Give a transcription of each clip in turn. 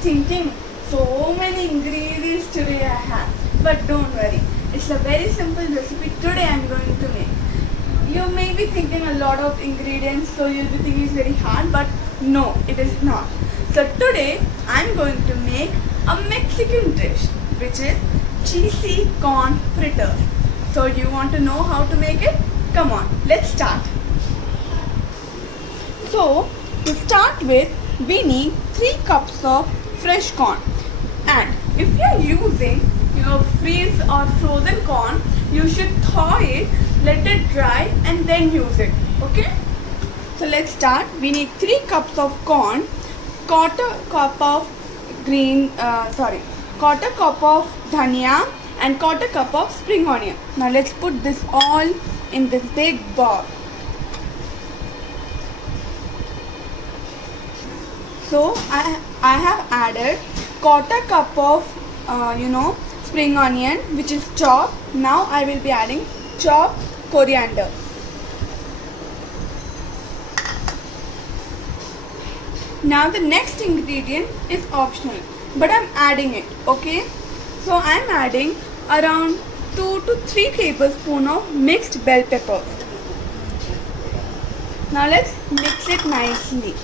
thinking so many ingredients today I have. But don't worry, it's a very simple recipe today I'm going to make. You may be thinking a lot of ingredients, so you'll be thinking it's very hard, but no, it is not. So today I'm going to make a Mexican dish, which is cheesy corn fritters. So you want to know how to make it? Come on, let's start. So to start with, we need 3 cups of fresh corn. And if you are using your freeze or frozen corn, you should thaw it, let it dry and then use it. Okay? So let's start. We need 3 cups of corn, quarter cup of quarter cup of dhania and quarter cup of spring onion. Now let's put this all in this big bowl. So I have added quarter cup of spring onion, which is chopped. Now I will be adding chopped coriander. Now the next ingredient is optional, but I'm adding it. Okay, so I'm adding around 2 to 3 tablespoons of mixed bell pepper. Now let's mix it nicely.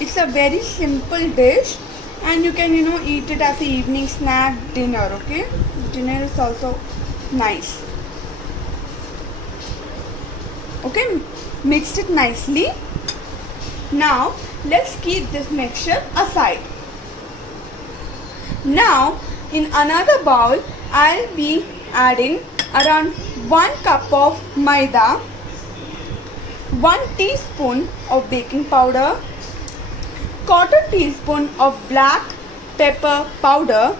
It's a very simple dish, and you can eat it as an evening snack, dinner. Okay, dinner is also nice. Okay, mixed it nicely. Now let's keep this mixture aside. Now in another bowl I'll be adding around 1 cup of maida, 1 teaspoon of baking powder, quarter teaspoon of black pepper powder,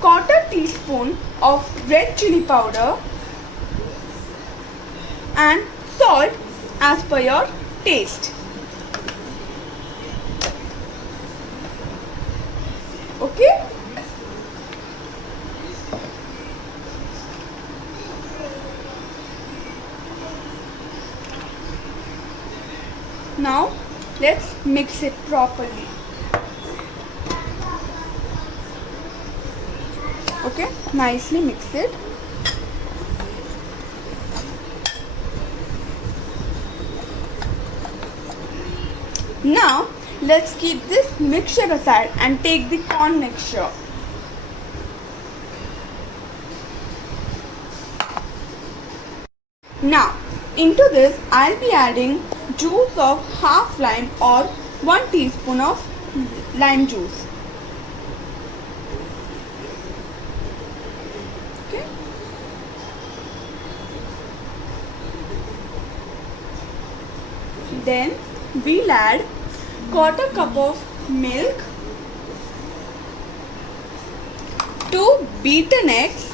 quarter teaspoon of red chili powder, and salt as per your taste. Okay? Now let's mix it properly. Okay, nicely mix it. Now let's keep this mixture aside and take the corn mixture. Now into this I'll be adding juice of half lime or 1 teaspoon of lime juice. Okay. Then we'll add quarter cup of milk, 2 beaten eggs,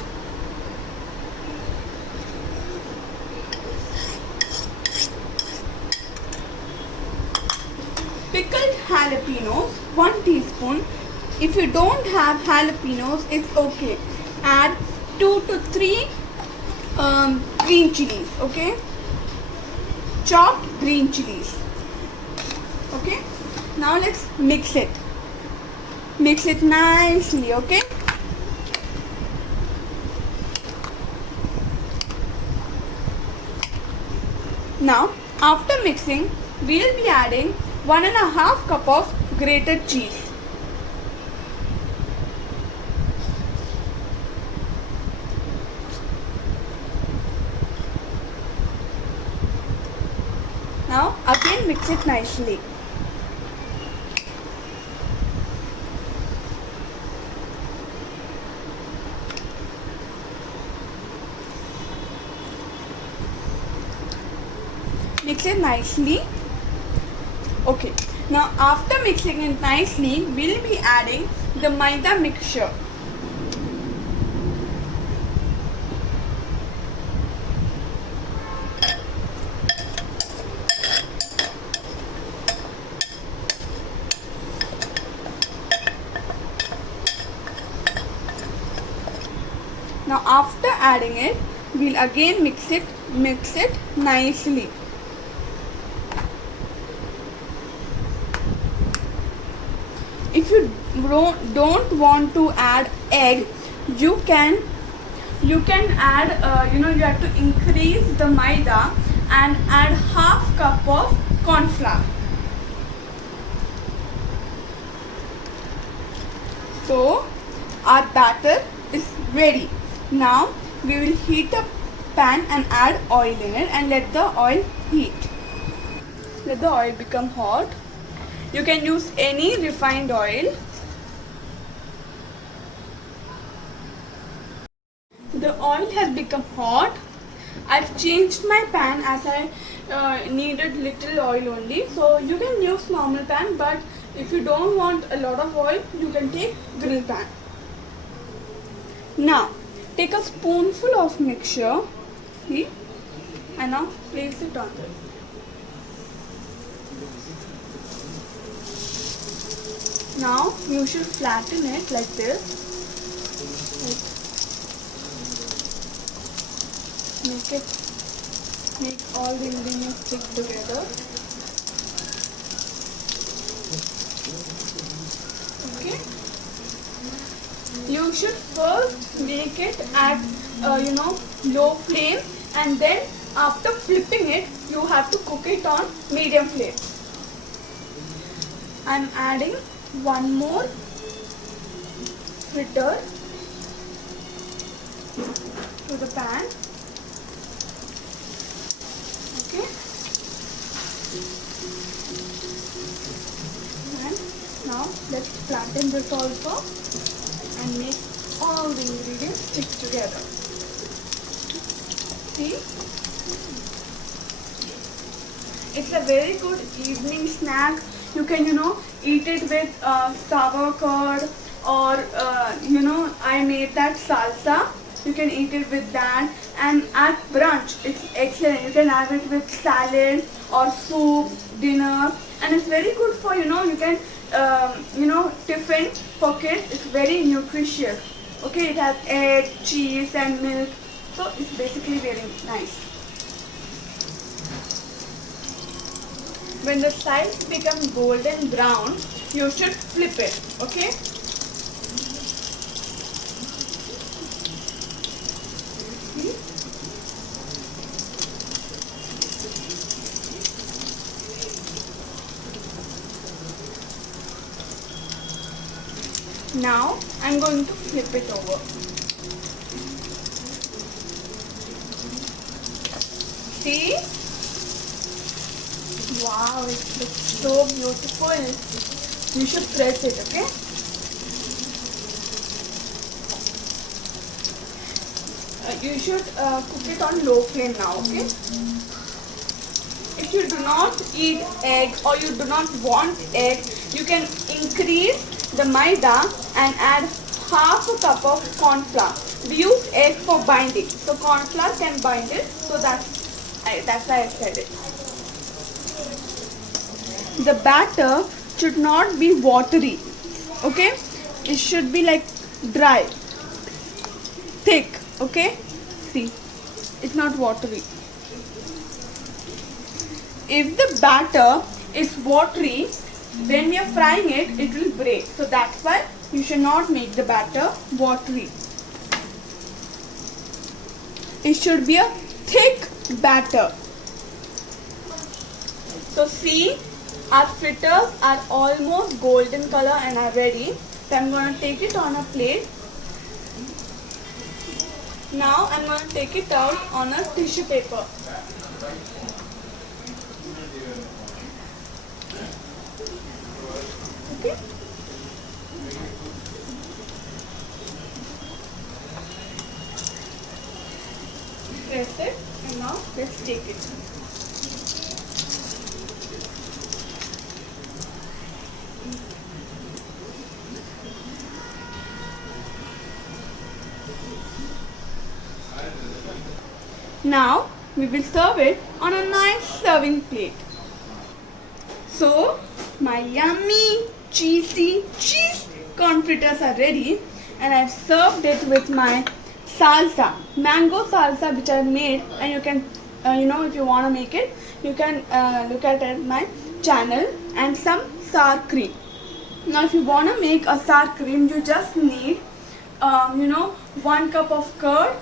pickled jalapenos, 1 teaspoon. If you don't have jalapenos, it's okay. Add 2 to 3 green chilies. Okay, chopped green chilies. Okay, now let's mix it. Mix it nicely. Okay. Now after mixing, we'll be adding 1.5 cup of grated cheese. Now again mix it nicely. Mix it nicely. Okay, now after mixing it nicely, we'll be adding the maida mixture. Now after adding it, we'll again mix it nicely. you don't want to add egg, you can add, you have to increase the maida and add half cup of corn flour. So our batter is ready. Now we will heat a pan and add oil in it and let the oil heat. Let the oil become hot. You can use any refined oil. The oil has become hot. I've changed my pan as I needed little oil only. So you can use normal pan, but if you don't want a lot of oil, you can take grill pan. Now take a spoonful of mixture, see, and now place it on this. Now you should flatten it like this. Make all the ingredients stick together. Okay. You should first make it at low flame, and then after flipping it, you have to cook it on medium flame. I'm adding one more fritter to the pan. Okay. And now let's flatten this also and make all the ingredients stick together. See? It's a very good evening snack. You can, eat it with sour curd, or, I made that salsa. You can eat it with that. And at brunch, it's excellent. You can have it with salad or soup, dinner. And it's very good for, you can, tiffin for kids. It's very nutritious. Okay, it has egg, cheese and milk. So it's basically very nice. When the sides become golden brown, you should flip it, okay? See? Now I'm going to flip it over. See? Wow, it looks so beautiful. You should press it, okay? You should cook it on low flame now, okay? If you do not eat egg or you do not want egg, you can increase the maida and add half a cup of corn flour. We use egg for binding, so corn flour can bind it. So that's why I said it. The batter should not be watery, okay? It should be like dry, thick, okay? See, it's not watery. If the batter is watery, when we are frying it, it will break. So that's why you should not make the batter watery. It should be a thick batter. So see, our fritters are almost golden color and are ready. So I'm going to take it on a plate. Now I'm going to take it out on a tissue paper. Okay. Press it and now let's take it. Now we will serve it on a nice serving plate. So my yummy cheesy cheese corn fritters are ready, and I've served it with my salsa, mango salsa, which I made. And you can, if you want to make it, you can look at my channel, and some sour cream. Now if you want to make a sour cream, you just need 1 cup of curd,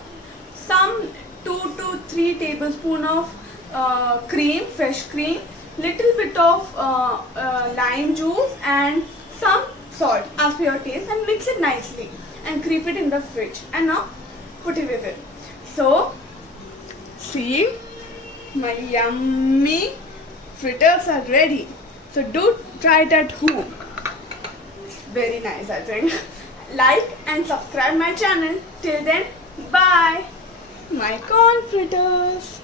some 2 to 3 tablespoon of cream, fresh cream, little bit of lime juice and some salt as per your taste, and mix it nicely and keep it in the fridge. And now put it with it. So see, my yummy fritters are ready. So do try it at home. It's very nice, I think. Like and subscribe my channel. Till then, bye. My corn fritters.